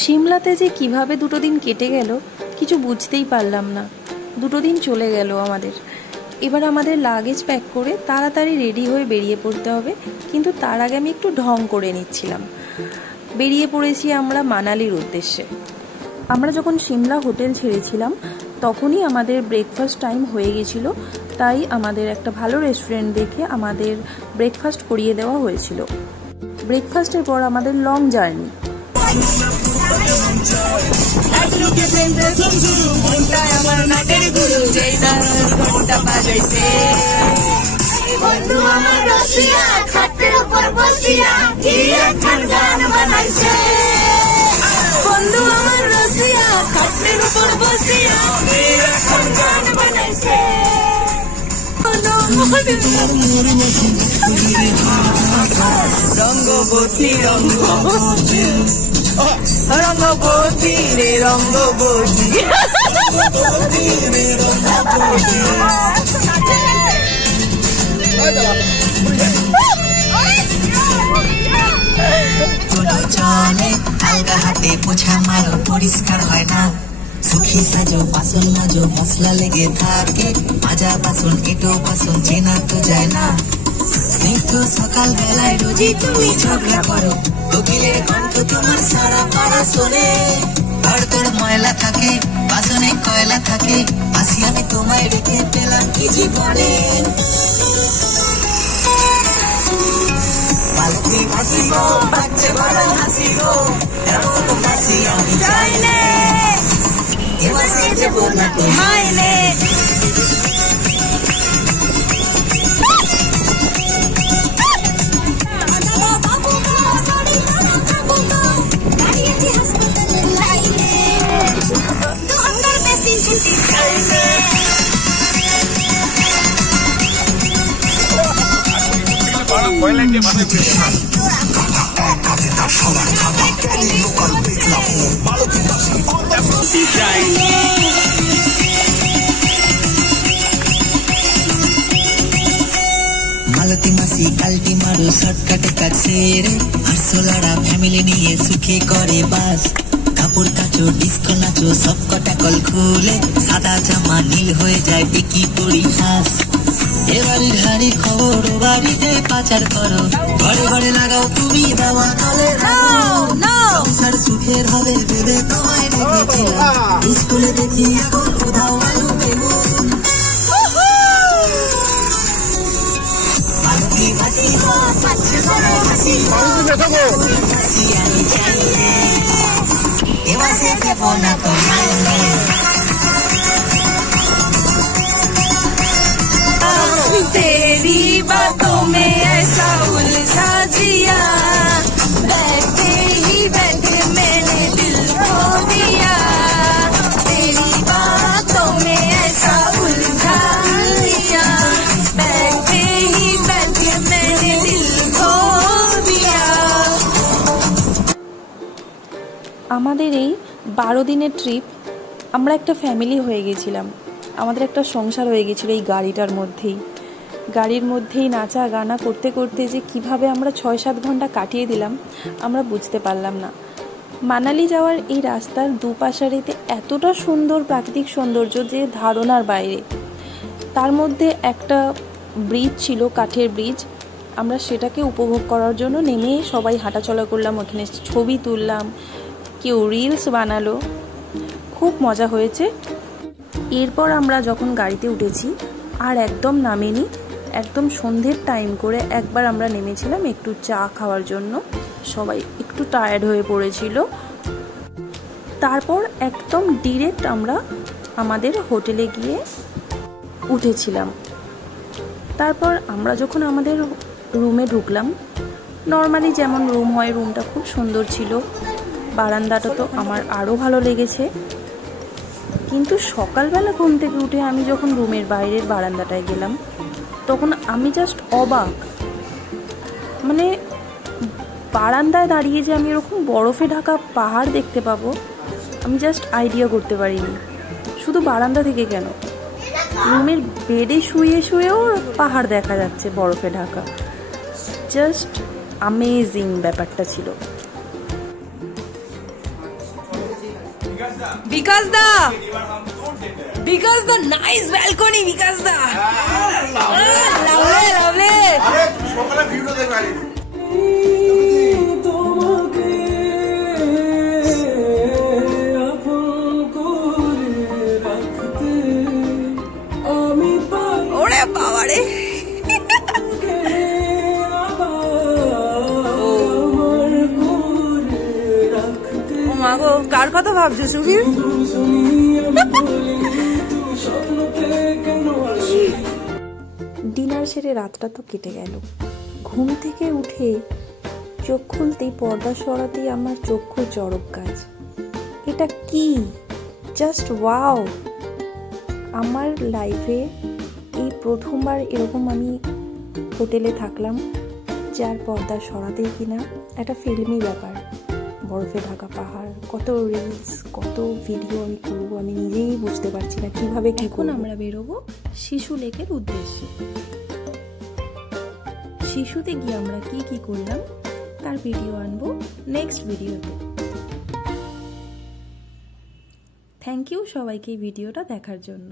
সিমলাতে যে কিভাবে দুটো দিন কেটে গেল কিছু বুঝতেই পারলাম না। দুটো দিন চলে গেল আমাদের। এবার আমাদের লাগেজ প্যাক করে তাড়াতাড়ি রেডি হয়ে বেরিয়ে পড়তে হবে, কিন্তু তার আগে আমি একটু ঢং করে নিচ্ছিলাম। বেরিয়ে পড়েছি আমরা মানালির উদ্দেশ্যে। আমরা যখন সিমলা হোটেল ছেড়েছিলাম তখনই আমাদের ব্রেকফাস্ট টাইম হয়ে গেছিলো, তাই আমাদের একটা ভালো রেস্টুরেন্ট দেখে আমাদের ব্রেকফাস্ট করিয়ে দেওয়া হয়েছিল। ব্রেকফাস্টের পর আমাদের লং জার্নি। রঙ্গবতী রঙ্গবতী রঙ্গবতী রে রঙ্গবতী চলে আলগা হাতে পোছা মারো পরিষ্কার হয় না, সুখী সাজো বাসন মাজো মশলা লেগে থাকে, মাজা বাসন এটো বাসন চেনা তো যায় না। স্নিগ্ধ সকাল বেলায় রোজই তুমি ঝগড়া করো, কোকিলের কণ্ঠ তোমার সারা পাড়া শোনে। তোর ময়লা থাকে বাসনে কয়লা থাকে, আসি আমি তোমায় রেখে পেলাম কি জীবনে। বালতি ভাসি গো বাচ্চা বড় হাসি গো, এমন হাসি আমি চাই না, এবার সে যাব না তো মাইনে। মালতী মাসি কালটি মারো শর্টকাটে কাজ সেরে, আরশোলারা ফ্যামিলি নিয়ে সুখে করে বাস। কাপড় কাচো ডিস্কো নাচো সব কটা কল খুলে, সাদা জামা নীল হয়ে যায় দেখি পরিহাস। এবাড়ির হাড়ির খবর ও বাড়িতে পাচার করো, ঘরে ঘরে লাগাও তুমি দেওয়া নলে সংসার সুখের হবে ভেবে তোমায় রেখেছিলাম, স্কুলে দেখি এখন কোথাও আলু বেগুন। বালতি ভাসি গো বাচ্চা বড় হাসি গো, হাসি আমি চাই রে, এবার সে দেবো না তো মাইনে। तेरी बातों में ऐसा उलझा जिया, बैठे ही बैठे मैंने दिल खो दिया, तेरी बातों में ऐसा उलझा जिया, बैठे ही बैठे मैंने दिल खो दिया। আমাদের এই 12 দিনের ট্রিপ, আমরা একটা ফ্যামিলি হয়ে গেছিলাম, আমাদের একটা সংসার হয়ে গেছিল এই গাড়ির মধ্যেই নাচা গানা করতে করতে যে কিভাবে আমরা 6-7 ঘন্টা কাটিয়ে দিলাম আমরা বুঝতে পারলাম না। মানালি যাওয়ার এই রাস্তার দুপাশারিতে এতটা সুন্দর প্রাকৃতিক সৌন্দর্য যে ধারণার বাইরে। তার মধ্যে একটা ব্রিজ ছিল, কাঠের ব্রিজ, আমরা সেটাকে উপভোগ করার জন্য নেমে সবাই হাঁটাচলা করলাম, ওখানে ছবি তুললাম, কেউ রিলস বানালো, খুব মজা হয়েছে। এরপর আমরা যখন গাড়িতে উঠেছি আর একদম নামেনি, একদম সন্ধ্যের টাইম করে একবার আমরা নেমেছিলাম একটু চা খাওয়ার জন্য, সবাই একটু টায়ার্ড হয়ে পড়েছিল। তারপর একদম ডিরেক্ট আমরা আমাদের হোটেলে গিয়ে উঠেছিলাম। তারপর আমরা যখন আমাদের রুমে ঢুকলাম, নর্মালি যেমন রুম হয়, রুমটা খুব সুন্দর ছিল, বারান্দাটা তো আমার আরও ভালো লেগেছে। কিন্তু সকালবেলা ঘুম থেকে উঠে আমি যখন রুমের বাইরের বারান্দাটায় গেলাম তখন আমি জাস্ট অবাক, মানে বারান্দায় দাঁড়িয়ে যে আমি এরকম বরফে ঢাকা পাহাড় দেখতে পাবো আমি জাস্ট আইডিয়া করতে পারিনি। শুধু বারান্দা থেকে কেন, রুমের বেডে শুয়ে শুয়েও পাহাড় দেখা যাচ্ছে বরফে ঢাকা। জাস্ট अमेजिंग ব্যাপারটা ছিল। विकास दा नाइस balcony विकास दा lovely lovely अरे সকালে ভিডিও দেখে আইলি ওরে বাবা রে মাগো কার কথা ভাবছো সুবীর ডিনার সেরে রাতটা তো কেটে গেল ঘুম থেকে উঠে চোখ খুলতেই পর্দা সরাতেই আমার চক্ষু চড়ক গাছ এটা কি জাস্ট ওয়াও আমার লাইফে এই প্রথমবার এরকম আমি হোটেলে থাকলাম যার পর্দা সরাতেই কিনা একটা ফিল্মি ব্যাপার বরফে ঢাকা পাহাড় কত রিলস কত ভিডিও আমি করবো আমি নিজেই বুঝতে পারছি না কিভাবে কি এখন আমরা বেরোবো শিশু লেকের উদ্দেশ্যে শিশুতে গিয়ে আমরা কি কি করলাম তার ভিডিও আনবো নেক্সট ভিডিওতে থ্যাংক ইউ সবাইকে এই ভিডিওটা দেখার জন্য